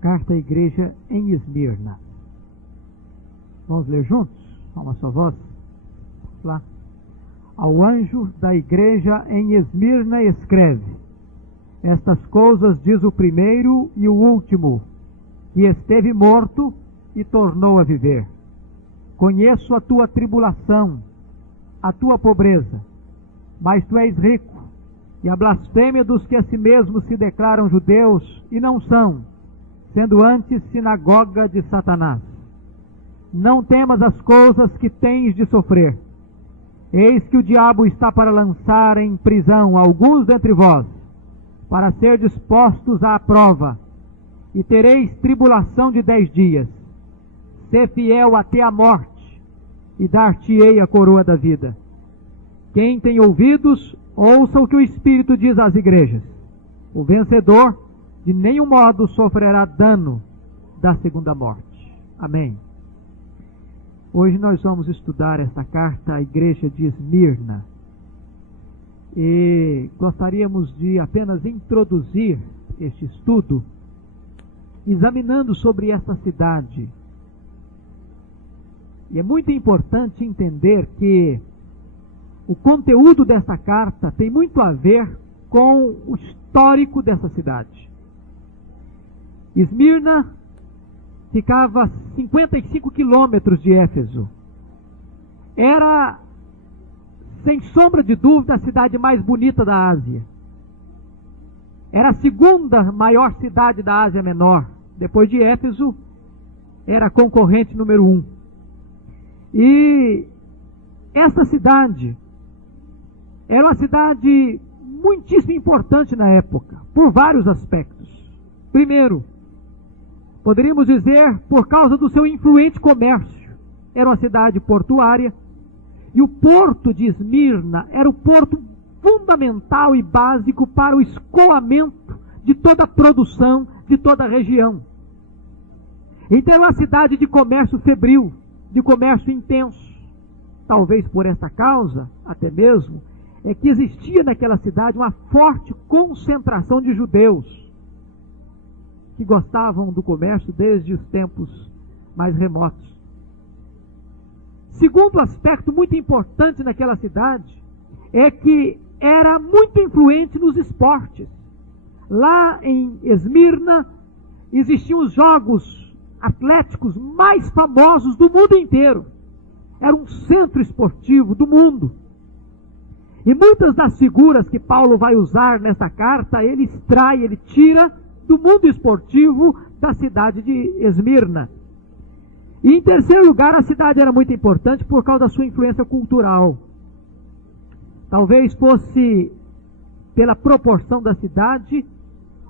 Carta à igreja em Esmirna. Vamos ler juntos? Uma só voz. Vamos lá. Ao anjo da igreja em Esmirna escreve: estas coisas diz o primeiro e o último, que esteve morto e tornou a viver. Conheço a tua tribulação, a tua pobreza, mas tu és rico, e a blasfêmia dos que a si mesmos se declaram judeus e não são, sendo antes sinagoga de Satanás. Não temas as coisas que tens de sofrer. Eis que o diabo está para lançar em prisão alguns dentre vós, para ser dispostos à prova, e tereis tribulação de 10 dias. Sê fiel até a morte, e dar-te-ei a coroa da vida. Quem tem ouvidos, ouça o que o Espírito diz às igrejas. O vencedor de nenhum modo sofrerá dano da segunda morte. Amém. Hoje nós vamos estudar esta carta à igreja de Esmirna. E gostaríamos de apenas introduzir este estudo, examinando sobre esta cidade. E é muito importante entender que o conteúdo desta carta tem muito a ver com o histórico dessa cidade. Esmirna ficava a 55 quilômetros de Éfeso. Era, sem sombra de dúvida, a cidade mais bonita da Ásia. Era a segunda maior cidade da Ásia Menor. Depois de Éfeso, era a concorrente número 1. E essa cidade era uma cidade muitíssimo importante na época, por vários aspectos. Primeiro, poderíamos dizer por causa do seu influente comércio. Era uma cidade portuária, e o porto de Esmirna era o porto fundamental e básico para o escoamento de toda a produção de toda a região. Então é uma cidade de comércio febril, de comércio intenso. Talvez por esta causa, até mesmo, é que existia naquela cidade uma forte concentração de judeus que gostavam do comércio desde os tempos mais remotos. Segundo aspecto muito importante naquela cidade é que era muito influente nos esportes. Lá em Esmirna existiam os jogos atléticos mais famosos do mundo inteiro. Era um centro esportivo do mundo. E muitas das figuras que Paulo vai usar nessa carta, ele extrai, ele tira do mundo esportivo da cidade de Esmirna. E em terceiro lugar, a cidade era muito importante por causa da sua influência cultural. Talvez fosse, pela proporção da cidade,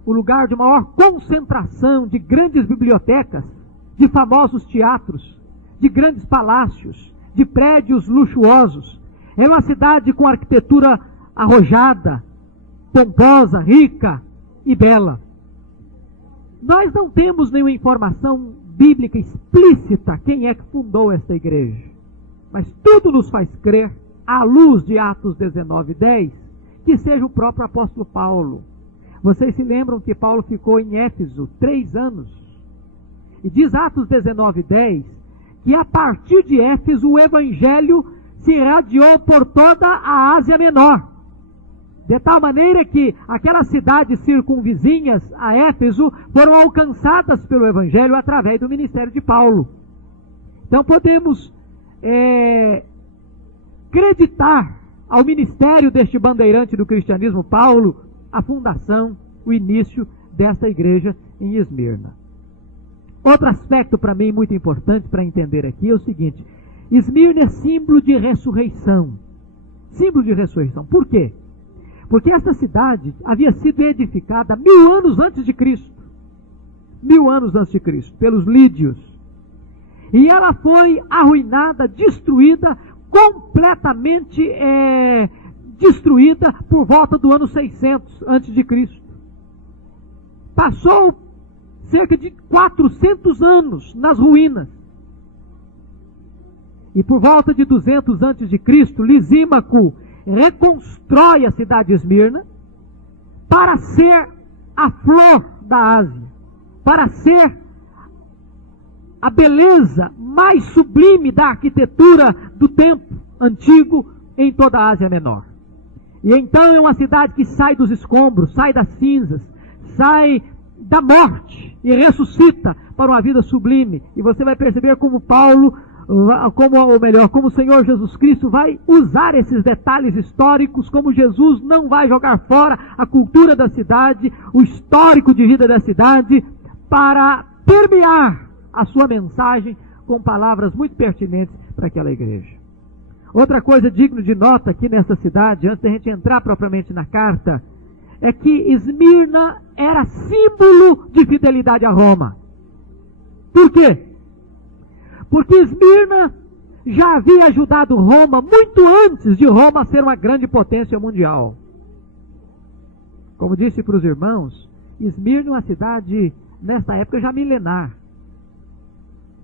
o lugar de maior concentração de grandes bibliotecas, de famosos teatros, de grandes palácios, de prédios luxuosos. Era uma cidade com arquitetura arrojada, pomposa, rica e bela. Nós não temos nenhuma informação bíblica explícita quem é que fundou esta igreja. Mas tudo nos faz crer, à luz de Atos 19:10, que seja o próprio apóstolo Paulo. Vocês se lembram que Paulo ficou em Éfeso 3 anos? E diz Atos 19:10 que a partir de Éfeso o evangelho se irradiou por toda a Ásia Menor. De tal maneira que aquelas cidades circunvizinhas a Éfeso foram alcançadas pelo evangelho através do ministério de Paulo. Então podemos acreditar ao ministério deste bandeirante do cristianismo, Paulo, a fundação, o início desta igreja em Esmirna. Outro aspecto para mim muito importante para entender aqui é o seguinte: Esmirna é símbolo de ressurreição. Símbolo de ressurreição. Por quê? Porque essa cidade havia sido edificada 1000 anos antes de Cristo. 1000 anos antes de Cristo, pelos lídios. E ela foi arruinada, destruída, completamente destruída por volta do ano 600 antes de Cristo. Passou cerca de 400 anos nas ruínas. E por volta de 200 antes de Cristo, Lisímaco reconstrói a cidade de Esmirna para ser a flor da Ásia, para ser a beleza mais sublime da arquitetura do tempo antigo em toda a Ásia Menor. E então é uma cidade que sai dos escombros, sai das cinzas, sai da morte e ressuscita para uma vida sublime. E você vai perceber como Paulo, como o Senhor Jesus Cristo vai usar esses detalhes históricos, como Jesus não vai jogar fora a cultura da cidade, o histórico de vida da cidade, para permear a sua mensagem com palavras muito pertinentes para aquela igreja. Outra coisa digna de nota aqui nessa cidade, antes da gente entrar propriamente na carta, é que Esmirna era símbolo de fidelidade a Roma. Por quê? Porque Esmirna já havia ajudado Roma muito antes de Roma ser uma grande potência mundial. Como disse para os irmãos, Esmirna é uma cidade, nesta época, já milenar.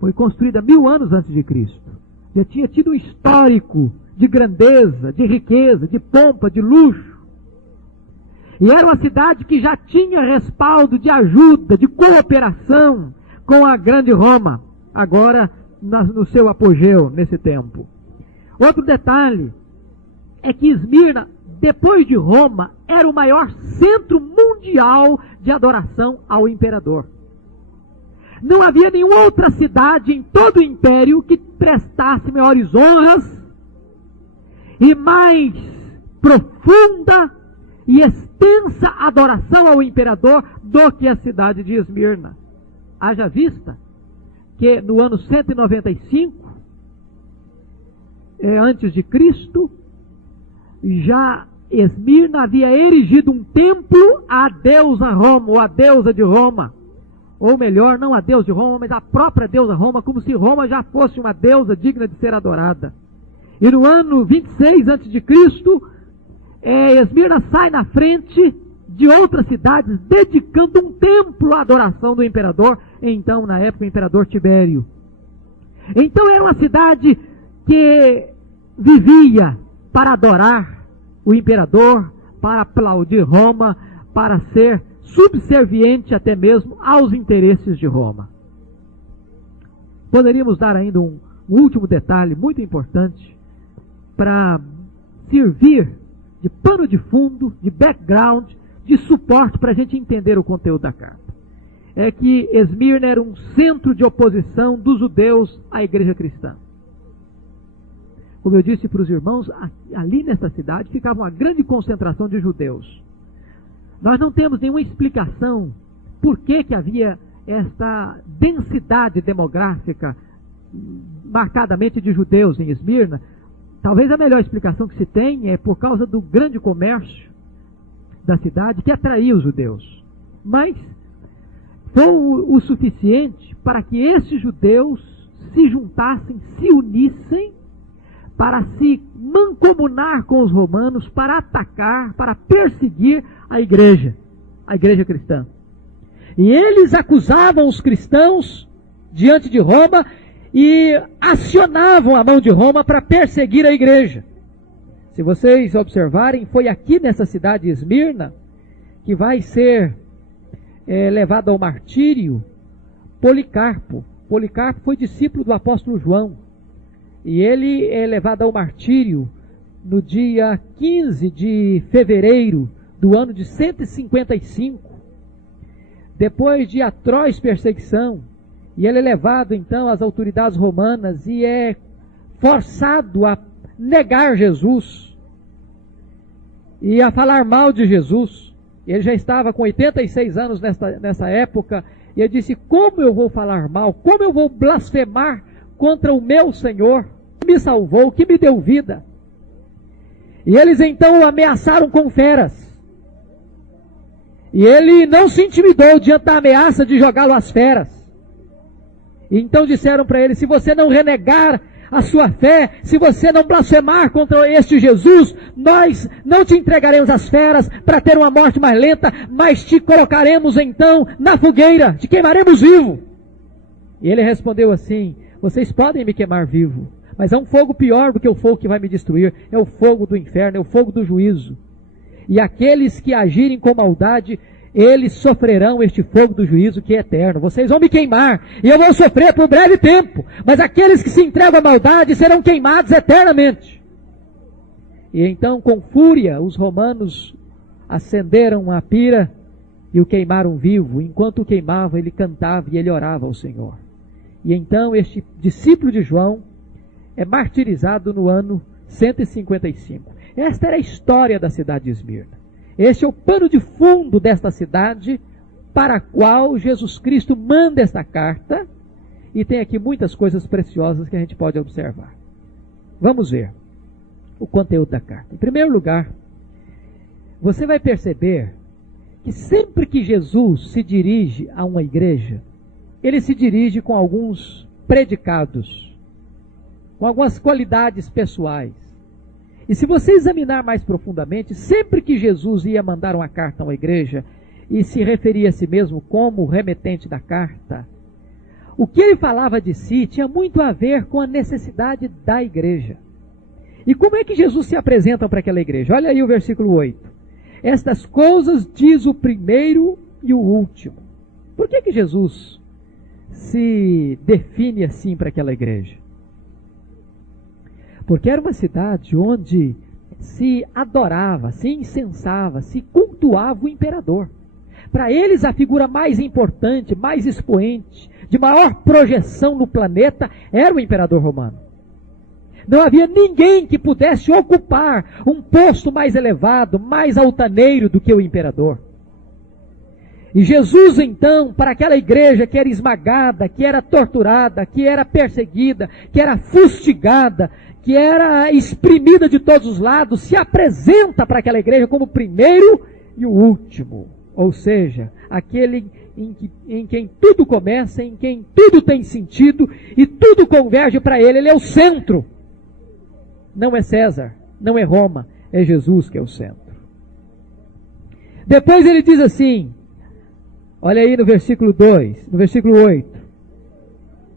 Foi construída 1000 anos antes de Cristo. Já tinha tido um histórico de grandeza, de riqueza, de pompa, de luxo. E era uma cidade que já tinha respaldo de ajuda, de cooperação com a grande Roma, agora no seu apogeu nesse tempo. Outro detalhe é que Esmirna, depois de Roma, era o maior centro mundial de adoração ao imperador. Não havia nenhuma outra cidade em todo o império que prestasse maiores honras e mais profunda e extensa adoração ao imperador do que a cidade de Esmirna. Haja vista que no ano 195 antes de Cristo, já Esmirna havia erigido um templo à deusa Roma, ou à deusa de Roma. Ou melhor, não a deusa de Roma, mas a própria deusa Roma, como se Roma já fosse uma deusa digna de ser adorada. E no ano 26 a.C., Esmirna sai na frente de outras cidades, dedicando um templo à adoração do imperador, então, na época, o imperador Tibério. Então era uma cidade que vivia para adorar o imperador, para aplaudir Roma, para ser subserviente até mesmo aos interesses de Roma. Poderíamos dar ainda um último detalhe muito importante para servir de pano de fundo, de background, de suporte para a gente entender o conteúdo da carta. É que Esmirna era um centro de oposição dos judeus à igreja cristã. Como eu disse para os irmãos, ali nessa cidade ficava uma grande concentração de judeus. Nós não temos nenhuma explicação por que havia esta densidade demográfica marcadamente de judeus em Esmirna. Talvez a melhor explicação que se tem é por causa do grande comércio da cidade que atraía os judeus. Mas foi o suficiente para que esses judeus se juntassem, se unissem, para se mancomunar com os romanos, para atacar, para perseguir a igreja cristã. E eles acusavam os cristãos diante de Roma e acionavam a mão de Roma para perseguir a igreja. Se vocês observarem, foi aqui nessa cidade de Esmirna que vai ser levado ao martírio Policarpo. Policarpo foi discípulo do apóstolo João. E ele é levado ao martírio no dia 15 de fevereiro do ano de 155, depois de atroz perseguição. E ele é levado então às autoridades romanas e é forçado a negar Jesus e a falar mal de Jesus. Ele já estava com 86 anos nessa época, e ele disse: como eu vou falar mal, como eu vou blasfemar contra o meu Senhor, que me salvou, que me deu vida? E eles então o ameaçaram com feras. E ele não se intimidou diante da ameaça de jogá-lo às feras. E então disseram para ele: se você não renegar a sua fé, se você não blasfemar contra este Jesus, nós não te entregaremos às feras para ter uma morte mais lenta, mas te colocaremos então na fogueira, te queimaremos vivo. E ele respondeu assim: vocês podem me queimar vivo, mas há um fogo pior do que o fogo que vai me destruir, é o fogo do inferno, é o fogo do juízo. E aqueles que agirem com maldade, eles sofrerão este fogo do juízo que é eterno. Vocês vão me queimar, e eu vou sofrer por breve tempo, mas aqueles que se entregam à maldade serão queimados eternamente. E então, com fúria, os romanos acenderam a pira e o queimaram vivo. Enquanto o queimava, ele cantava e ele orava ao Senhor. E então este discípulo de João é martirizado no ano 155. Esta era a história da cidade de Esmirna. Este é o pano de fundo desta cidade, para a qual Jesus Cristo manda esta carta, e tem aqui muitas coisas preciosas que a gente pode observar. Vamos ver o conteúdo da carta. Em primeiro lugar, você vai perceber que sempre que Jesus se dirige a uma igreja, ele se dirige com alguns predicados, com algumas qualidades pessoais. E se você examinar mais profundamente, sempre que Jesus ia mandar uma carta a uma igreja e se referia a si mesmo como remetente da carta, o que ele falava de si tinha muito a ver com a necessidade da igreja. E como é que Jesus se apresenta para aquela igreja? Olha aí o versículo 8. Estas coisas diz o primeiro e o último. Por que Jesus se define assim para aquela igreja? Porque era uma cidade onde se adorava, se incensava, se cultuava o imperador. Para eles, a figura mais importante, mais expoente, de maior projeção no planeta, era o imperador romano. Não havia ninguém que pudesse ocupar um posto mais elevado, mais altaneiro do que o imperador. E Jesus, então, para aquela igreja que era esmagada, que era torturada, que era perseguida, que era fustigada, que era exprimida de todos os lados, se apresenta para aquela igreja como o primeiro e o último. Ou seja, aquele em quem tudo começa, em quem tudo tem sentido e tudo converge para ele. Ele é o centro. Não é César, não é Roma, é Jesus que é o centro. Depois ele diz assim, olha aí no versículo 2, no versículo 8,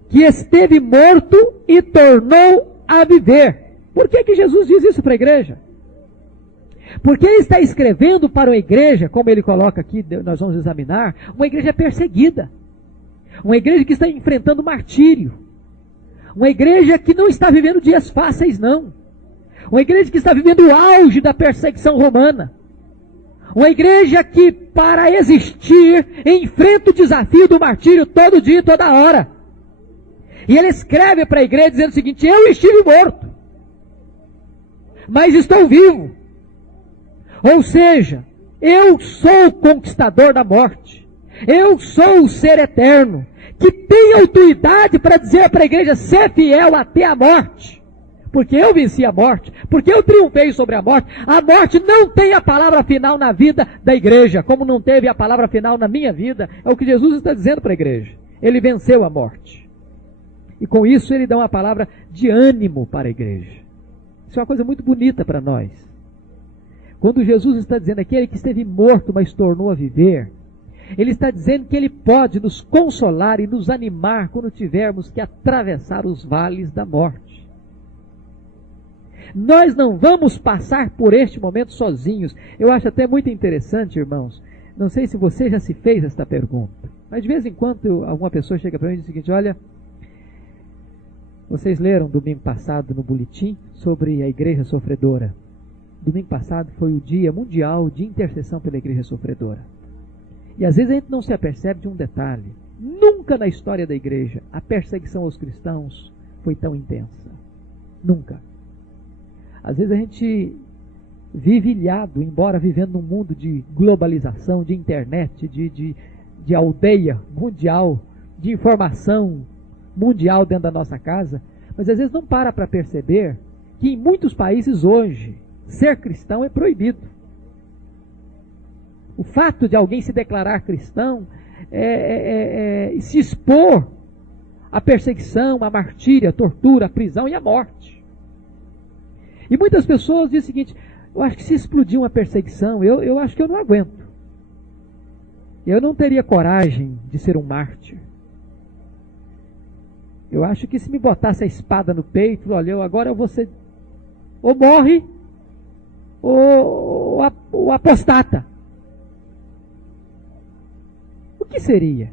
que esteve morto e tornou a viver. Por que Jesus diz isso para a igreja? Porque ele está escrevendo para uma igreja, como ele coloca aqui, nós vamos examinar, uma igreja perseguida, uma igreja que está enfrentando martírio, uma igreja que não está vivendo dias fáceis não, uma igreja que está vivendo o auge da perseguição romana, uma igreja que para existir enfrenta o desafio do martírio todo dia, toda hora. E ele escreve para a igreja dizendo o seguinte: eu estive morto, mas estou vivo. Ou seja, eu sou o conquistador da morte. Eu sou o ser eterno, que tem autoridade para dizer para a igreja ser fiel até a morte. Porque eu venci a morte, porque eu triunfei sobre a morte. A morte não tem a palavra final na vida da igreja, como não teve a palavra final na minha vida. É o que Jesus está dizendo para a igreja. Ele venceu a morte. E com isso ele dá uma palavra de ânimo para a igreja. Isso é uma coisa muito bonita para nós. Quando Jesus está dizendo aquele que esteve morto, mas tornou a viver, ele está dizendo que ele pode nos consolar e nos animar quando tivermos que atravessar os vales da morte. Nós não vamos passar por este momento sozinhos. Eu acho até muito interessante, irmãos. Não sei se você já se fez esta pergunta, mas de vez em quando alguma pessoa chega para mim e diz o seguinte: olha, vocês leram domingo passado no boletim sobre a igreja sofredora. Domingo passado foi o dia mundial de intercessão pela igreja sofredora. E às vezes a gente não se apercebe de um detalhe. Nunca na história da igreja a perseguição aos cristãos foi tão intensa. Nunca. Às vezes a gente vive ilhado, embora vivendo num mundo de globalização, de internet, de aldeia mundial, de informação mundial dentro da nossa casa, mas às vezes não para perceber que em muitos países hoje ser cristão é proibido. O fato de alguém se declarar cristão se expor à perseguição, à martíria, à tortura, à prisão e à morte. E muitas pessoas dizem o seguinte: eu acho que se explodir uma perseguição, eu acho que eu não aguento. Eu não teria coragem de ser um mártir. Eu acho que se me botasse a espada no peito, olha, agora eu vou ser, ou morre, ou apostata. que seria?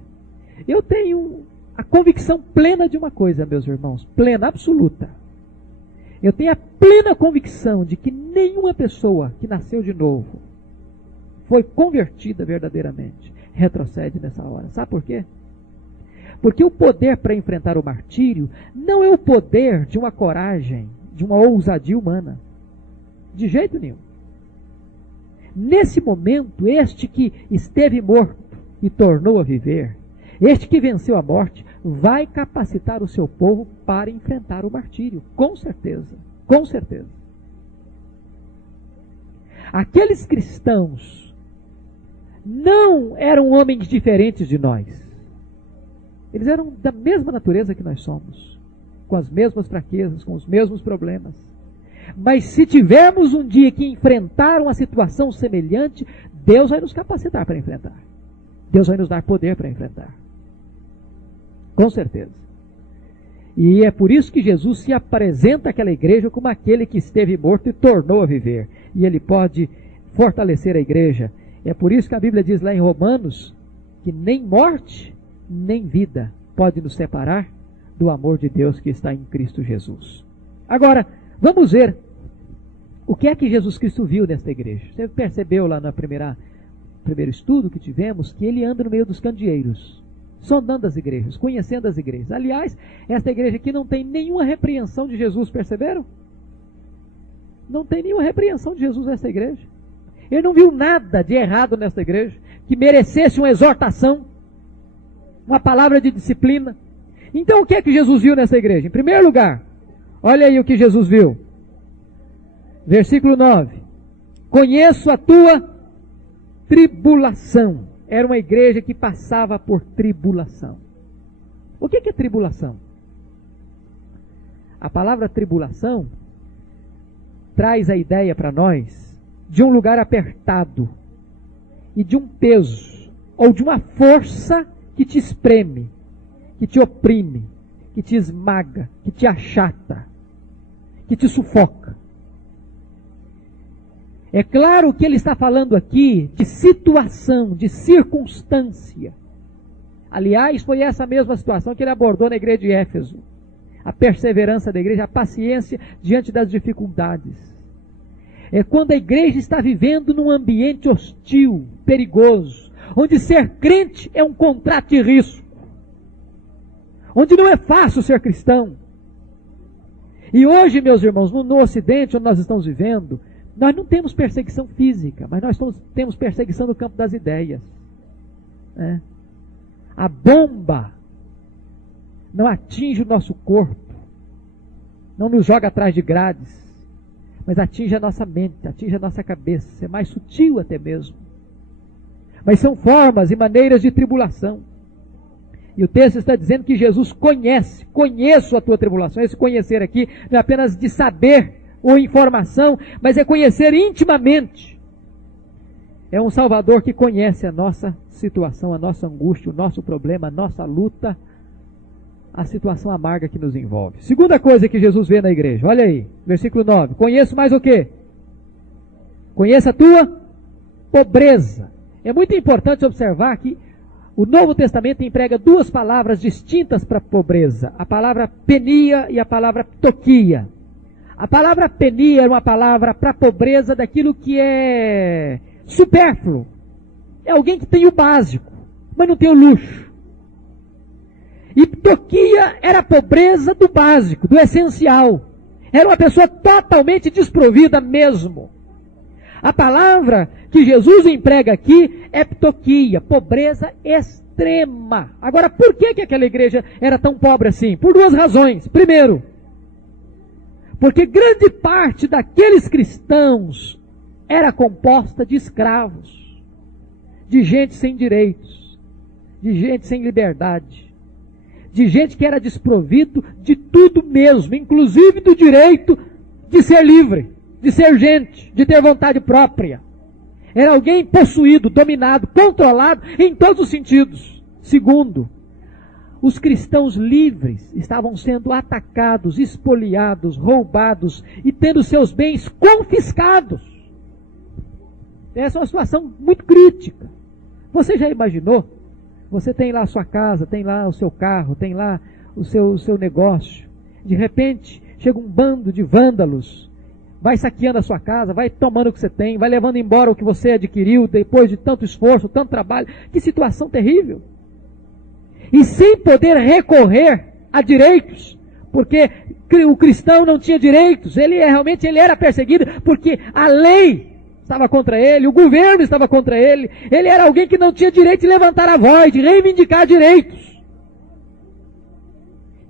Eu tenho a convicção plena de uma coisa, meus irmãos, plena, absoluta. Eu tenho a plena convicção de que nenhuma pessoa que nasceu de novo, foi convertida verdadeiramente, retrocede nessa hora. Sabe por quê? Porque o poder para enfrentar o martírio não é o poder de uma coragem, de uma ousadia humana. De jeito nenhum. Nesse momento, este que esteve morto e tornou a viver, este que venceu a morte, vai capacitar o seu povo para enfrentar o martírio. Com certeza. Com certeza. Aqueles cristãos não eram homens diferentes de nós. Eles eram da mesma natureza que nós somos, com as mesmas fraquezas, com os mesmos problemas. Mas se tivermos um dia que enfrentar uma situação semelhante, Deus vai nos capacitar para enfrentar. Deus vai nos dar poder para enfrentar. Com certeza. E é por isso que Jesus se apresenta àquela igreja como aquele que esteve morto e tornou a viver. E ele pode fortalecer a igreja. É por isso que a Bíblia diz lá em Romanos que nem morte, nem vida pode nos separar do amor de Deus que está em Cristo Jesus. Agora, vamos ver o que é que Jesus Cristo viu nesta igreja. Você percebeu lá no primeiro estudo que tivemos que ele anda no meio dos candeeiros, sondando as igrejas, conhecendo as igrejas. Aliás, esta igreja aqui não tem nenhuma repreensão de Jesus, perceberam? Não tem nenhuma repreensão de Jesus nesta igreja. Ele não viu nada de errado nesta igreja que merecesse uma exortação, uma palavra de disciplina. Então o que é que Jesus viu nessa igreja? Em primeiro lugar, olha aí o que Jesus viu. Versículo 9. Conheço a tua tribulação. Era uma igreja que passava por tribulação. O que é tribulação? A palavra tribulação traz a ideia para nós de um lugar apertado e de um peso, ou de uma força que te espreme, que te oprime, que te esmaga, que te achata, que te sufoca. É claro que ele está falando aqui de situação, de circunstância. Aliás, foi essa mesma situação que ele abordou na igreja de Éfeso. A perseverança da igreja, a paciência diante das dificuldades. É quando a igreja está vivendo num ambiente hostil, perigoso, onde ser crente é um contrato de risco, onde não é fácil ser cristão. E hoje, meus irmãos, no Ocidente, onde nós estamos vivendo, nós não temos perseguição física, mas nós temos perseguição no campo das ideias. A bomba não atinge o nosso corpo, não nos joga atrás de grades, mas atinge a nossa mente, atinge a nossa cabeça, é mais sutil até mesmo. Mas são formas e maneiras de tribulação. E o texto está dizendo que Jesus conheço a tua tribulação. Esse conhecer aqui não é apenas de saber ou informação, mas é conhecer intimamente. É um Salvador que conhece a nossa situação, a nossa angústia, o nosso problema, a nossa luta, a situação amarga que nos envolve. Segunda coisa que Jesus vê na igreja, olha aí, versículo 9. Conheço mais o quê? Conheço a tua pobreza. É muito importante observar que o Novo Testamento emprega duas palavras distintas para pobreza. A palavra penia e a palavra ptoquia. A palavra penia é uma palavra para pobreza daquilo que é supérfluo. É alguém que tem o básico, mas não tem o luxo. E ptoquia era a pobreza do básico, do essencial. Era uma pessoa totalmente desprovida mesmo. A palavra que Jesus emprega aqui é ptoquia, pobreza extrema. Agora, por que aquela igreja era tão pobre assim? Por duas razões. Primeiro, porque grande parte daqueles cristãos era composta de escravos, de gente sem direitos, de gente sem liberdade, de gente que era desprovido de tudo mesmo, inclusive do direito de ser livre, de ser gente, de ter vontade própria. Era alguém possuído, dominado, controlado em todos os sentidos. Segundo, os cristãos livres estavam sendo atacados, espoliados, roubados e tendo seus bens confiscados. Essa é uma situação muito crítica. Você já imaginou Você tem lá a sua casa, tem lá o seu carro, tem lá o seu negócio. De repente, chega um bando de vândalos, vai saqueando a sua casa, vai tomando o que você tem, vai levando embora o que você adquiriu depois de tanto esforço, tanto trabalho. Que situação terrível! E sem poder recorrer a direitos, porque o cristão não tinha direitos, ele era perseguido, porque a lei estava contra ele, o governo estava contra ele, ele era alguém que não tinha direito de levantar a voz, de reivindicar direitos.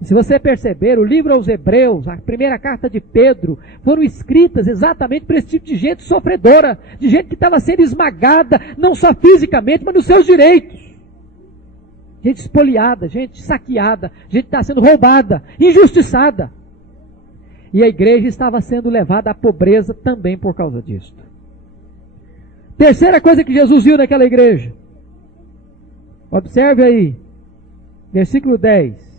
E se você perceber, o livro aos Hebreus, a primeira carta de Pedro, foram escritas exatamente para esse tipo de gente sofredora, de gente que estava sendo esmagada, não só fisicamente, mas nos seus direitos. Gente espoliada, gente saqueada, gente que está sendo roubada, injustiçada. E a igreja estava sendo levada à pobreza também por causa disso. Terceira coisa que Jesus viu naquela igreja. Observe aí, versículo 10.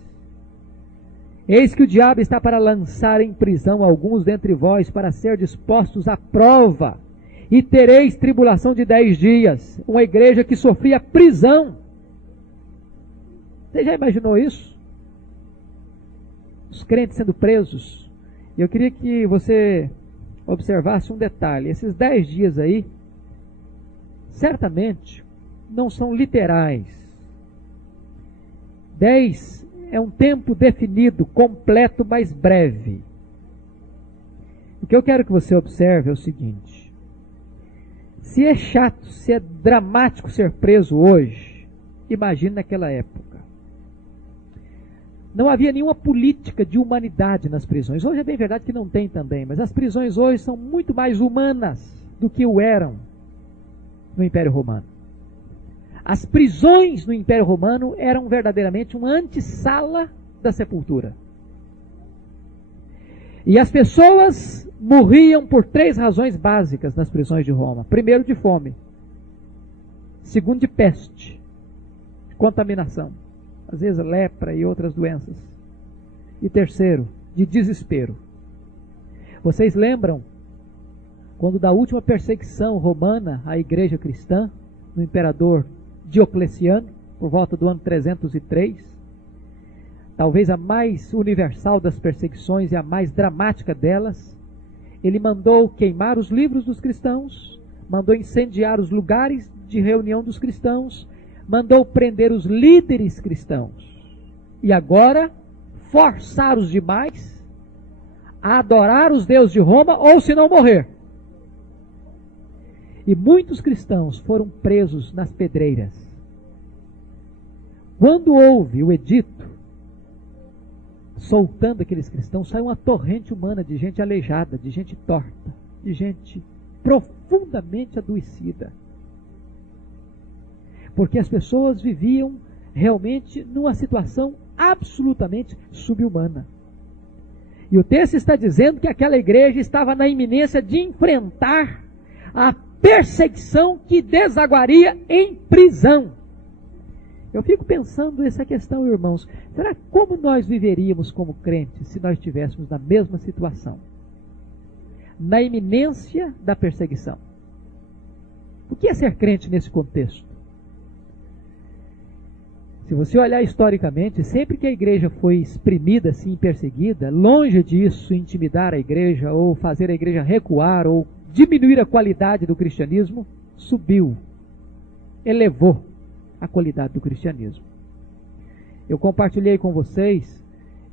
Eis que o diabo está para lançar em prisão alguns dentre vós, para ser dispostos à prova, e tereis tribulação de 10 dias. Uma igreja que sofria prisão. Você já imaginou isso? Os crentes sendo presos. E eu queria que você observasse um detalhe. Esses 10 dias aí, certamente, não são literais. 10 é um tempo definido, completo, mas breve. O que eu quero que você observe é o seguinte. Se é chato, se é dramático ser preso hoje, imagine naquela época. Não havia nenhuma política de humanidade nas prisões. Hoje é bem verdade que não tem também, mas as prisões hoje são muito mais humanas do que o eram no Império Romano. As prisões no Império Romano eram verdadeiramente uma antessala da sepultura. E as pessoas morriam por 3 razões básicas nas prisões de Roma. Primeiro, de fome. Segundo, de peste, de contaminação. Às vezes lepra e outras doenças. E terceiro, de desespero. Vocês lembram quando da última perseguição romana à igreja cristã, no imperador Diocleciano, por volta do ano 303, talvez a mais universal das perseguições e a mais dramática delas, ele mandou queimar os livros dos cristãos, mandou incendiar os lugares de reunião dos cristãos, mandou prender os líderes cristãos e agora forçar os demais a adorar os deuses de Roma ou se não morrer. E muitos cristãos foram presos nas pedreiras. Quando houve o edito soltando aqueles cristãos, saiu uma torrente humana de gente aleijada, de gente torta, de gente profundamente adoecida. Porque as pessoas viviam realmente numa situação absolutamente subhumana. E o texto está dizendo que aquela igreja estava na iminência de enfrentar a perseguição que desaguaria em prisão. Eu fico pensando essa questão, irmãos. Será como nós viveríamos como crentes se nós estivéssemos na mesma situação? Na iminência da perseguição. O que é ser crente nesse contexto? Se você olhar historicamente, sempre que a igreja foi exprimida, assim, perseguida, longe disso intimidar a igreja, ou fazer a igreja recuar, ou diminuir a qualidade do cristianismo, subiu, elevou a qualidade do cristianismo. Eu compartilhei com vocês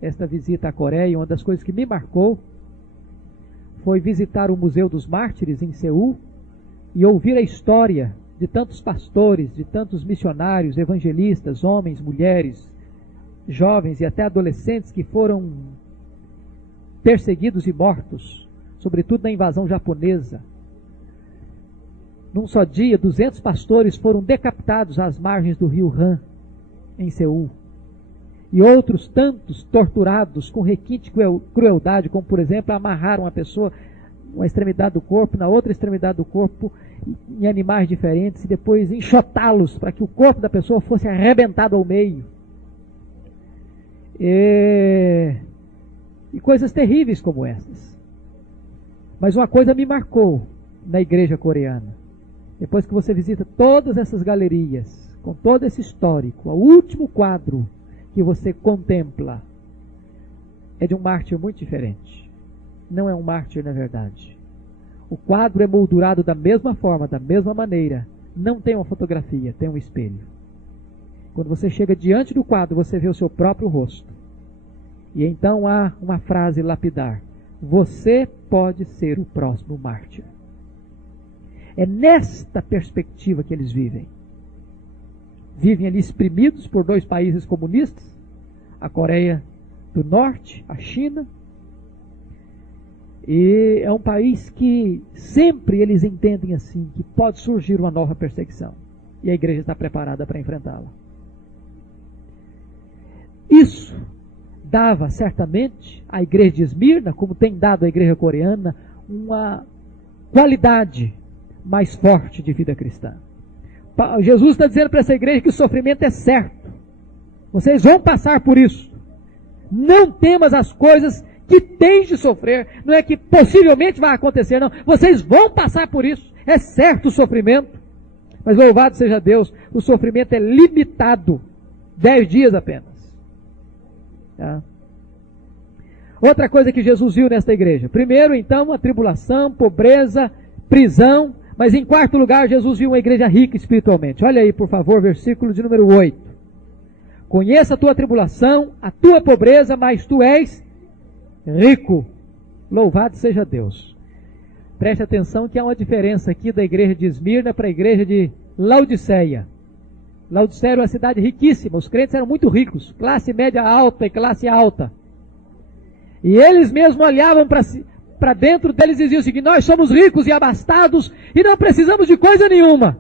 esta visita à Coreia, e uma das coisas que me marcou foi visitar o Museu dos Mártires em Seul e ouvir a história de tantos pastores, de tantos missionários, evangelistas, homens, mulheres, jovens e até adolescentes que foram perseguidos e mortos, sobretudo na invasão japonesa. Num só dia, 200 pastores foram decapitados às margens do rio Han, em Seul. E outros tantos torturados com requinte crueldade, como por exemplo, amarrar uma pessoa, uma extremidade do corpo, na outra extremidade do corpo, em animais diferentes, e depois enxotá-los para que o corpo da pessoa fosse arrebentado ao meio. E coisas terríveis como essas. Mas uma coisa me marcou na igreja coreana. Depois que você visita todas essas galerias, com todo esse histórico, o último quadro que você contempla é de um mártir muito diferente. Não é um mártir, na verdade. O quadro é moldurado da mesma forma, da mesma maneira. Não tem uma fotografia, tem um espelho. Quando você chega diante do quadro, você vê o seu próprio rosto. E então há uma frase lapidar: você pode ser o próximo mártir. É nesta perspectiva que eles vivem. Vivem ali exprimidos por dois países comunistas, a Coreia do Norte, a China. E é um país que sempre eles entendem assim, que pode surgir uma nova perseguição. E a igreja está preparada para enfrentá-la. Isso dava certamente à igreja de Esmirna, como tem dado à igreja coreana, uma qualidade mais forte de vida cristã. Jesus está dizendo para essa igreja que o sofrimento é certo. Vocês vão passar por isso. Não temas as coisas que tens de sofrer. Não é que possivelmente vai acontecer, não. Vocês vão passar por isso. É certo o sofrimento. Mas louvado seja Deus, o sofrimento é limitado. 10 dias apenas. Tá? Outra coisa que Jesus viu nesta igreja. Primeiro, então, a tribulação, pobreza, prisão. Mas em quarto lugar, Jesus viu uma igreja rica espiritualmente. Olha aí, por favor, versículo de número 8. Conheça a tua tribulação, a tua pobreza, mas tu és rico. Louvado seja Deus. Preste atenção que há uma diferença aqui da igreja de Esmirna para a igreja de Laodiceia. Laodiceia era uma cidade riquíssima, os crentes eram muito ricos, classe média alta e classe alta. E eles mesmos olhavam para dentro deles e diziam o seguinte: nós somos ricos e abastados e não precisamos de coisa nenhuma.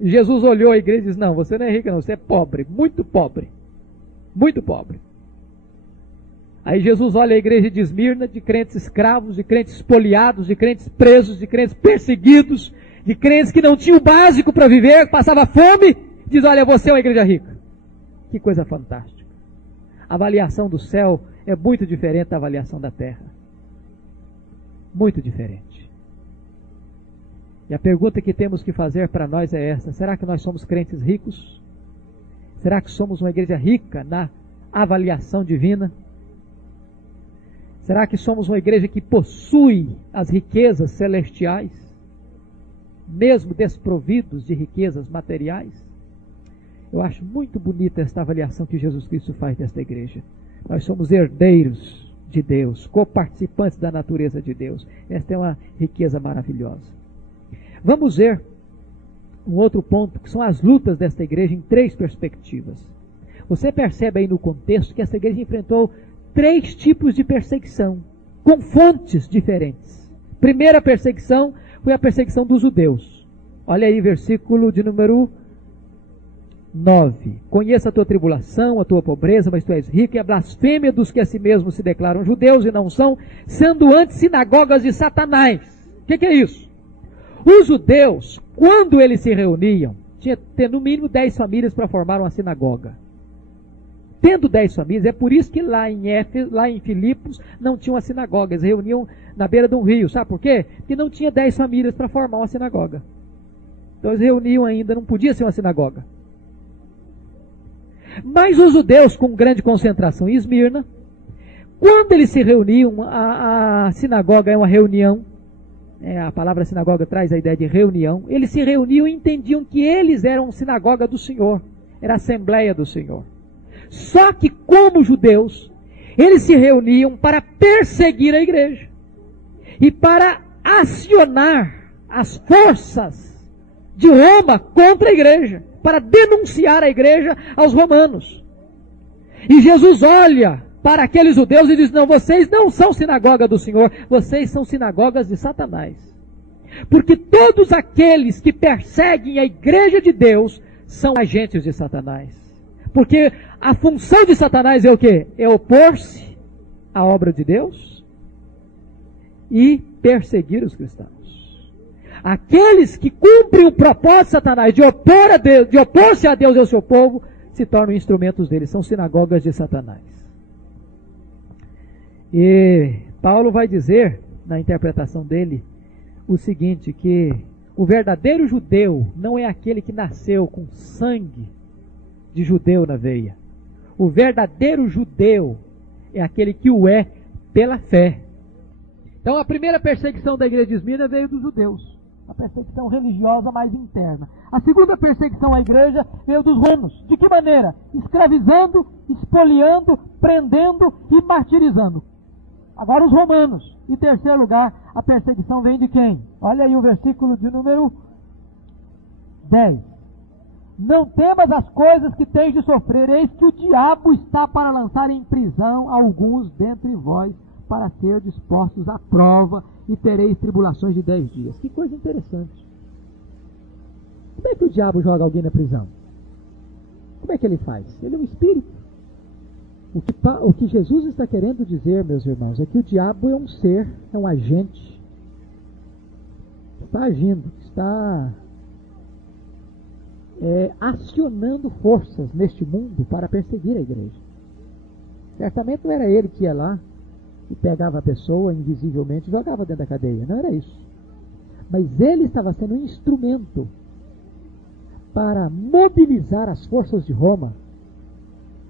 E Jesus olhou a igreja e disse: não, você não é rico não, você é pobre, muito pobre. Muito pobre. Aí Jesus olha a igreja de Esmirna, de crentes escravos, de crentes espoliados, de crentes presos, de crentes perseguidos, de crentes que não tinham o básico para viver, passava fome, diz: olha, você é uma igreja rica. Que coisa fantástica. A avaliação do céu é muito diferente da avaliação da terra. Muito diferente. E a pergunta que temos que fazer para nós é esta: será que nós somos crentes ricos? Será que somos uma igreja rica na avaliação divina? Será que somos uma igreja que possui as riquezas celestiais, mesmo desprovidos de riquezas materiais? Eu acho muito bonita esta avaliação que Jesus Cristo faz desta igreja. Nós somos herdeiros de Deus, coparticipantes da natureza de Deus. Esta é uma riqueza maravilhosa. Vamos ver um outro ponto, que são as lutas desta igreja em 3 perspectivas. Você percebe aí no contexto que essa igreja enfrentou 3 tipos de perseguição, com fontes diferentes. Primeira perseguição foi a perseguição dos judeus. Olha aí, versículo de número 9. Conheça a tua tribulação, a tua pobreza, mas tu és rico, e a blasfêmia dos que a si mesmos se declaram judeus e não são, sendo antes sinagogas de Satanás. O que é isso? Os judeus, quando eles se reuniam, tinha que ter no mínimo 10 famílias para formar uma sinagoga. Tendo 10 famílias, é por isso que lá em Filipos não tinha uma sinagoga. Eles reuniam na beira de um rio. Sabe por quê? Porque não tinha 10 famílias para formar uma sinagoga. Então eles reuniam ainda, não podia ser uma sinagoga. Mas os judeus, com grande concentração em Esmirna, quando eles se reuniam, a sinagoga é uma reunião, a palavra sinagoga traz a ideia de reunião, eles se reuniam e entendiam que eles eram sinagoga do Senhor, era a assembleia do Senhor. Só que, como judeus, eles se reuniam para perseguir a igreja e para acionar as forças de Roma contra a igreja, para denunciar a igreja aos romanos. E Jesus olha para aqueles judeus e diz: não, vocês não são sinagoga do Senhor, vocês são sinagogas de Satanás. Porque todos aqueles que perseguem a igreja de Deus são agentes de Satanás. Porque a função de Satanás é o quê? É opor-se à obra de Deus e perseguir os cristãos. Aqueles que cumprem o propósito de Satanás de opor-se a Deus e ao seu povo, se tornam instrumentos dele, são sinagogas de Satanás. E Paulo vai dizer, na interpretação dele, o seguinte, que O verdadeiro judeu não é aquele que nasceu com sangue de judeu na veia. O verdadeiro judeu é aquele que o é pela fé. Então a primeira perseguição da igreja de Esmirna veio dos judeus. A perseguição religiosa mais interna. A segunda perseguição à igreja veio dos romanos. De que maneira? Escravizando, espoliando, prendendo e martirizando. Agora os romanos. Em terceiro lugar, a perseguição vem de quem? Olha aí o versículo de número 10. Não temas as coisas que tens de sofrer, eis que o diabo está para lançar em prisão alguns dentre vós, para ser dispostos à prova, e tereis tribulações de 10 dias. Que coisa interessante. Como é que o diabo joga alguém na prisão? Como é que ele faz? Ele é um espírito. O que Jesus está querendo dizer, meus irmãos, é que o diabo é um ser, é um agente. Está agindo, está acionando forças neste mundo para perseguir a igreja. Certamente não era ele que ia lá e pegava a pessoa invisivelmente e jogava dentro da cadeia. Não era isso. Mas ele estava sendo um instrumento para mobilizar as forças de Roma,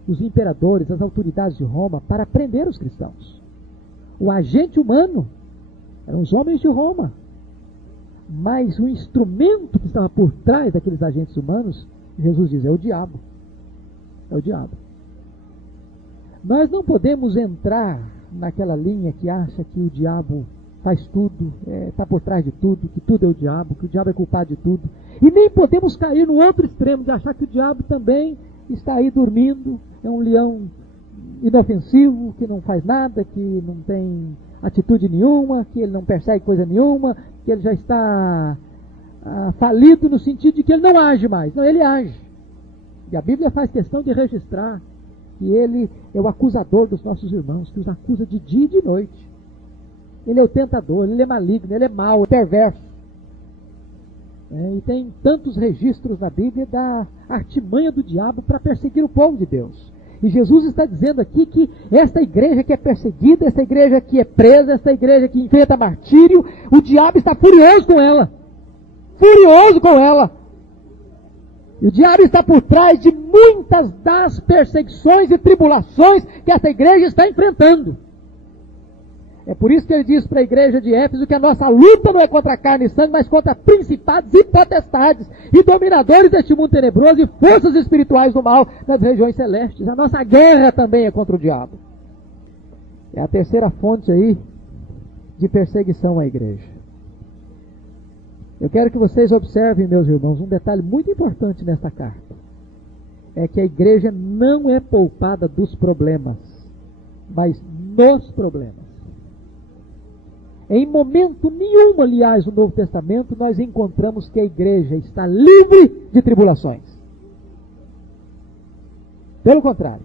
os imperadores, as autoridades de Roma, para prender os cristãos. O agente humano eram os homens de Roma. Mas o instrumento que estava por trás daqueles agentes humanos, Jesus diz, é o diabo. É o diabo. Nós não podemos entrar naquela linha que acha que o diabo faz tudo, está por trás de tudo, que tudo é o diabo, que o diabo é culpado de tudo. E nem podemos cair no outro extremo de achar que o diabo também está aí dormindo, é um leão inofensivo, que não faz nada, que não tem atitude nenhuma, que ele não persegue coisa nenhuma, que ele já está falido no sentido de que ele não age mais. Não, ele age. E a Bíblia faz questão de registrar que ele é o acusador dos nossos irmãos, que os acusa de dia e de noite. Ele é o tentador, ele é maligno, ele é mau, é perverso. E tem tantos registros na Bíblia da artimanha do diabo para perseguir o povo de Deus. E Jesus está dizendo aqui que esta igreja que é perseguida, esta igreja que é presa, esta igreja que enfrenta martírio, o diabo está furioso com ela. Furioso com ela. E o diabo está por trás de muitas das perseguições e tribulações que essa igreja está enfrentando. É por isso que ele diz para a igreja de Éfeso que a nossa luta não é contra carne e sangue, mas contra principados e potestades, e dominadores deste mundo tenebroso, e forças espirituais do mal nas regiões celestes. A nossa guerra também é contra o diabo. É a terceira fonte aí de perseguição à igreja. Eu quero que vocês observem, meus irmãos, um detalhe muito importante nesta carta. É que a igreja não é poupada dos problemas, mas nos problemas. Em momento nenhum, aliás, no Novo Testamento, nós encontramos que a igreja está livre de tribulações. Pelo contrário.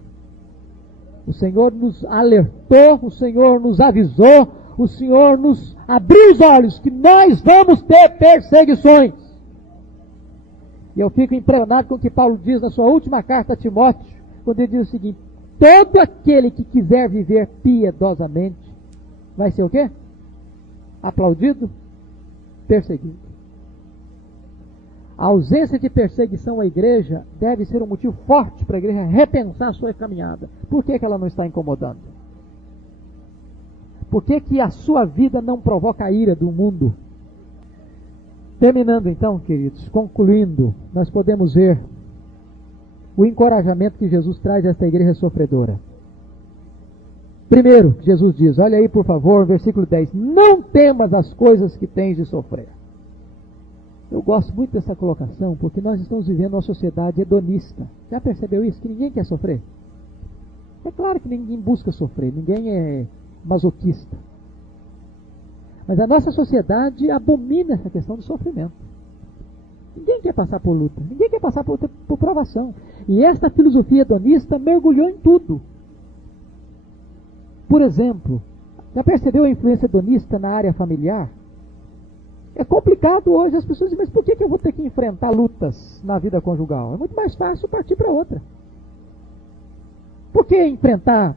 O Senhor nos alertou, o Senhor nos avisou, o Senhor nos abriu os olhos que nós vamos ter perseguições. E eu fico impressionado com o que Paulo diz na sua última carta a Timóteo, quando ele diz o seguinte: todo aquele que quiser viver piedosamente, vai ser o quê? Aplaudido, perseguido. A ausência de perseguição à igreja deve ser um motivo forte para a igreja repensar a sua caminhada. Por que ela não está incomodando? Por que a sua vida não provoca a ira do mundo? Terminando então, queridos, concluindo, nós podemos ver o encorajamento que Jesus traz a esta igreja sofredora. Primeiro, Jesus diz, olha aí por favor, versículo 10, não temas as coisas que tens de sofrer. Eu gosto muito dessa colocação, porque nós estamos vivendo uma sociedade hedonista. Já percebeu isso? Que ninguém quer sofrer? É claro que ninguém busca sofrer, ninguém é masoquista. Mas a nossa sociedade abomina essa questão do sofrimento. Ninguém quer passar por luta, ninguém quer passar por provação. E esta filosofia hedonista mergulhou em tudo. Por exemplo, já percebeu a influência hedonista na área familiar? É complicado hoje, as pessoas dizem, mas por que eu vou ter que enfrentar lutas na vida conjugal? É muito mais fácil partir para outra. Por que enfrentar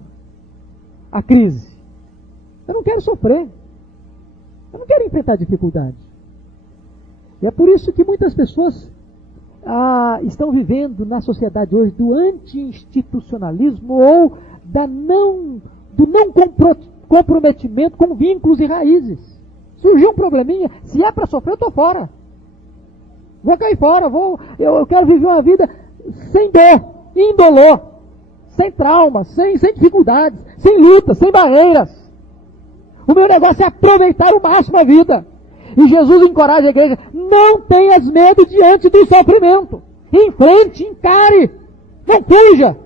a crise? Eu não quero sofrer. Eu não quero enfrentar dificuldade. E é por isso que muitas pessoas estão vivendo na sociedade hoje do anti-institucionalismo ou do não comprometimento com vínculos e raízes. Surgiu um probleminha, se é para sofrer, eu estou fora. Vou cair fora, eu quero viver uma vida sem dor, indolor, sem traumas, sem dificuldades, sem lutas, sem barreiras. O meu negócio é aproveitar o máximo a vida. E Jesus encoraja a igreja, não tenhas medo diante do sofrimento. Enfrente, encare, não fuja.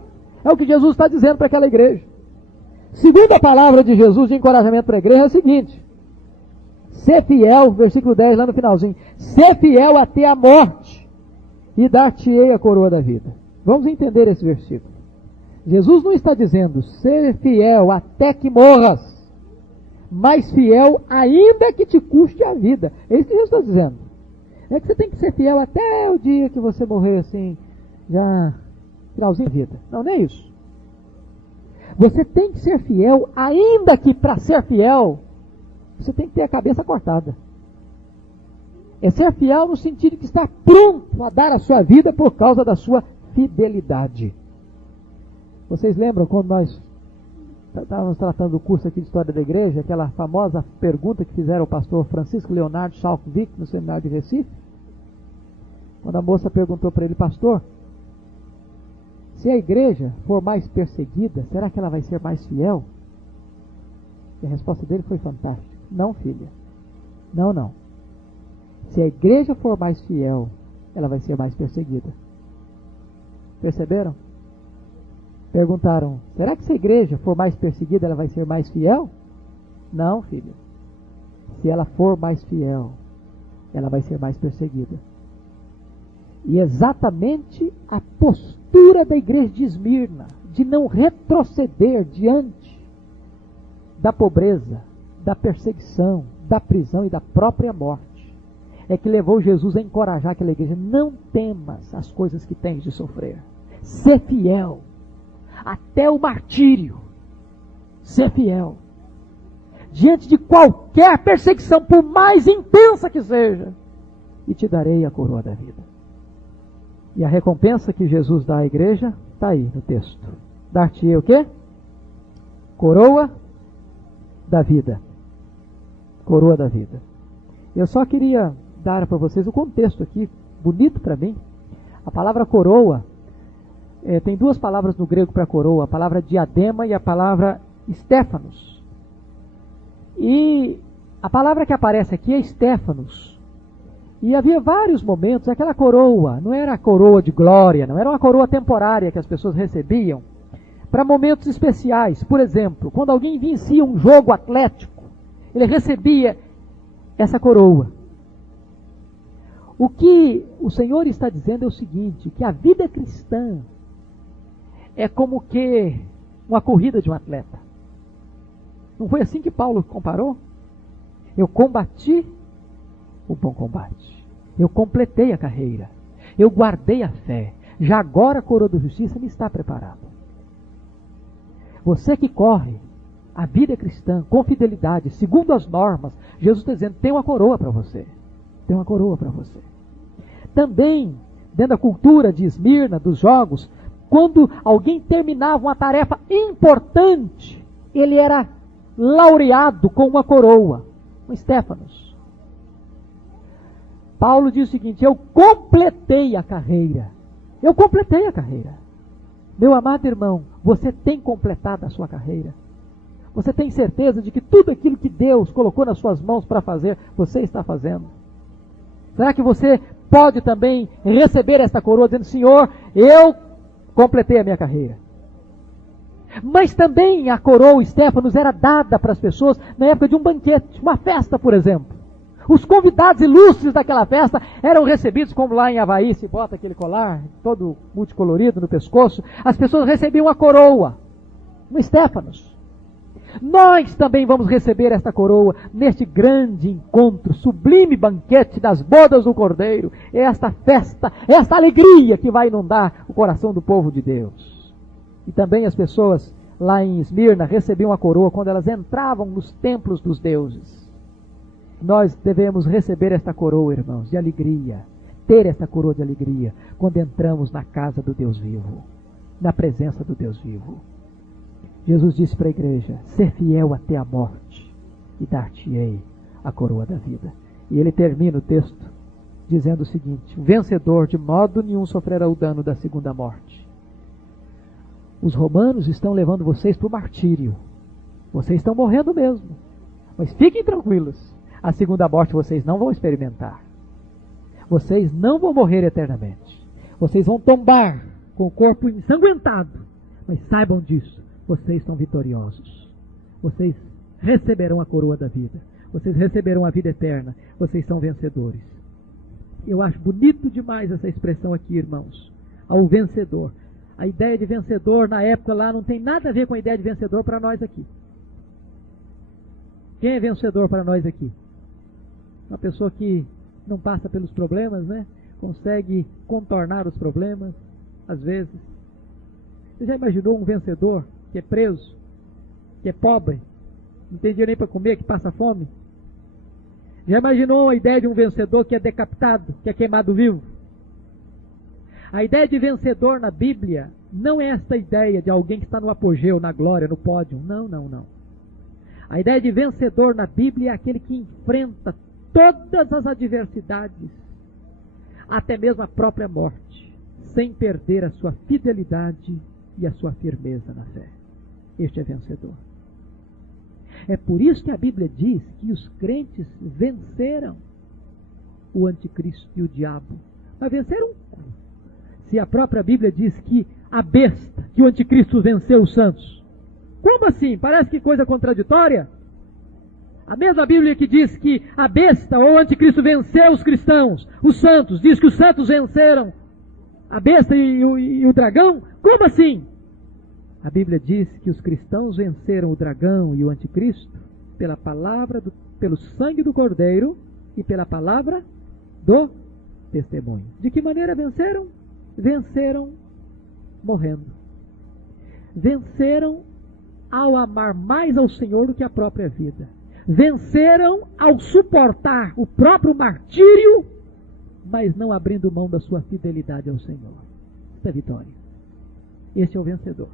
É o que Jesus está dizendo para aquela igreja. Segunda palavra de Jesus de encorajamento para a igreja é a seguinte: ser fiel, versículo 10 lá no finalzinho, ser fiel até a morte e dar-te-ei a coroa da vida. Vamos entender esse versículo. Jesus não está dizendo ser fiel até que morras, mas fiel ainda que te custe a vida. É isso que Jesus está dizendo. É que você tem que ser fiel até o dia que você morrer assim, já finalzinho da vida. Não, nem isso. Você tem que ser fiel, ainda que para ser fiel, você tem que ter a cabeça cortada. É ser fiel no sentido de que está pronto a dar a sua vida por causa da sua fidelidade. Vocês lembram quando nós estávamos tratando do curso aqui de História da Igreja, aquela famosa pergunta que fizeram ao pastor Francisco Leonardo Schalkwijk no seminário de Recife? Quando a moça perguntou para ele: pastor, se a igreja for mais perseguida, será que ela vai ser mais fiel? E a resposta dele foi fantástica: não, filha, não. Se a igreja for mais fiel, ela vai ser mais perseguida. Perceberam? Perguntaram: será que se a igreja for mais perseguida, ela vai ser mais fiel? Não, filha. Se ela for mais fiel, ela vai ser mais perseguida. E exatamente a postura da igreja de Esmirna, de não retroceder diante da pobreza, da perseguição, da prisão e da própria morte, é que levou Jesus a encorajar aquela igreja: não temas as coisas que tens de sofrer. Ser fiel até o martírio. Ser fiel diante de qualquer perseguição, por mais intensa que seja, e te darei a coroa da vida. E a recompensa que Jesus dá à igreja está aí no texto: dar-te-ei o quê? Coroa da vida. Coroa da vida. Eu só queria dar para vocês o contexto aqui, bonito para mim. A palavra coroa, tem duas palavras no grego para coroa: a palavra diadema e a palavra Stéfanos. E a palavra que aparece aqui é Stéfanos. E havia vários momentos, aquela coroa não era a coroa de glória, não era uma coroa temporária que as pessoas recebiam para momentos especiais. Por exemplo, quando alguém vencia um jogo atlético, ele recebia essa coroa. O que o Senhor está dizendo é o seguinte: que a vida cristã é como que uma corrida de um atleta. Não foi assim que Paulo comparou? Eu combati o bom combate. Eu completei a carreira. Eu guardei a fé. Já agora a coroa da justiça me está preparada. Você que corre a vida cristã com fidelidade, segundo as normas, Jesus está dizendo: tem uma coroa para você. Tem uma coroa para você. Também, dentro da cultura de Esmirna, dos jogos, quando alguém terminava uma tarefa importante, ele era laureado com uma coroa, um Stéfanos. Paulo diz o seguinte: eu completei a carreira. Eu completei a carreira. Meu amado irmão, você tem completado a sua carreira? Você tem certeza de que tudo aquilo que Deus colocou nas suas mãos para fazer, você está fazendo? Será que você pode também receber esta coroa dizendo: Senhor, eu completei a minha carreira? Mas também a coroa Stéfanos era dada para as pessoas na época de um banquete, uma festa, por exemplo. Os convidados ilustres daquela festa eram recebidos, como lá em Havaí se bota aquele colar todo multicolorido no pescoço. As pessoas recebiam a coroa, um Stéfanos. Nós também vamos receber esta coroa neste grande encontro, sublime banquete das bodas do Cordeiro. É esta festa, esta alegria que vai inundar o coração do povo de Deus. E também as pessoas lá em Esmirna recebiam a coroa quando elas entravam nos templos dos deuses. Nós devemos receber esta coroa, irmãos, de alegria, ter esta coroa de alegria, quando entramos na casa do Deus vivo, na presença do Deus vivo. Jesus disse para a igreja: ser fiel até a morte, e dar-te-ei a coroa da vida. E ele termina o texto dizendo o seguinte: o vencedor de modo nenhum sofrerá o dano da segunda morte. Os romanos estão levando vocês para o martírio. Vocês estão morrendo mesmo. Mas fiquem tranquilos, a segunda morte vocês não vão experimentar. Vocês não vão morrer eternamente. Vocês vão tombar com o corpo ensanguentado. Mas saibam disso, vocês estão vitoriosos. Vocês receberão a coroa da vida. Vocês receberão a vida eterna. Vocês são vencedores. Eu acho bonito demais essa expressão aqui, irmãos. Ao vencedor. A ideia de vencedor na época lá não tem nada a ver com a ideia de vencedor para nós aqui. Quem é vencedor para nós aqui? Uma pessoa que não passa pelos problemas, né? Consegue contornar os problemas, às vezes. Você já imaginou um vencedor que é preso, que é pobre, não tem dinheiro nem para comer, que passa fome? Já imaginou a ideia de um vencedor que é decapitado, que é queimado vivo? A ideia de vencedor na Bíblia não é esta ideia de alguém que está no apogeu, na glória, no pódio. Não, não, não. A ideia de vencedor na Bíblia é aquele que enfrenta todas as adversidades, até mesmo a própria morte, sem perder a sua fidelidade e a sua firmeza na fé. Este é vencedor. É por isso que a Bíblia diz que os crentes venceram o anticristo e o diabo. Mas venceram? Se a própria Bíblia diz que a besta, que o anticristo venceu os santos. Como assim? Parece que coisa contraditória. A mesma Bíblia que diz que a besta ou o anticristo venceu os cristãos, os santos, diz que os santos venceram a besta e o dragão. Como assim? A Bíblia diz que os cristãos venceram o dragão e o anticristo pela palavra, pelo sangue do Cordeiro e pela palavra do testemunho. De que maneira venceram? Venceram morrendo. Venceram ao amar mais ao Senhor do que a própria vida. Venceram ao suportar o próprio martírio, mas não abrindo mão da sua fidelidade ao Senhor. Esta é a vitória. Este é o vencedor.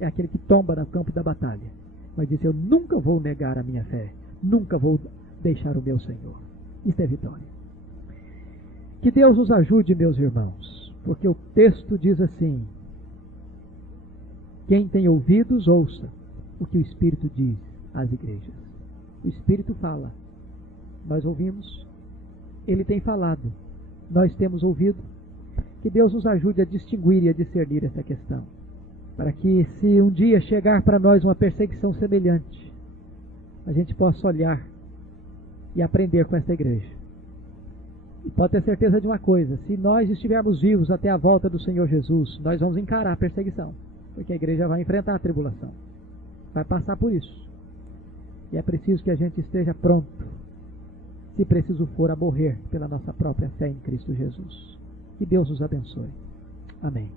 É aquele que tomba no campo da batalha, mas diz: eu nunca vou negar a minha fé, nunca vou deixar o meu Senhor. Isto é vitória. Que Deus nos ajude, meus irmãos, porque o texto diz assim: quem tem ouvidos, ouça o que o Espírito diz às igrejas. O Espírito fala, nós ouvimos, Ele tem falado, nós temos ouvido. Que Deus nos ajude a distinguir e a discernir essa questão, para que, se um dia chegar para nós uma perseguição semelhante, a gente possa olhar e aprender com essa igreja. E pode ter certeza de uma coisa: se nós estivermos vivos até a volta do Senhor Jesus, nós vamos encarar a perseguição, porque a igreja vai enfrentar a tribulação, vai passar por isso. E é preciso que a gente esteja pronto, se preciso for, a morrer pela nossa própria fé em Cristo Jesus. Que Deus nos abençoe. Amém.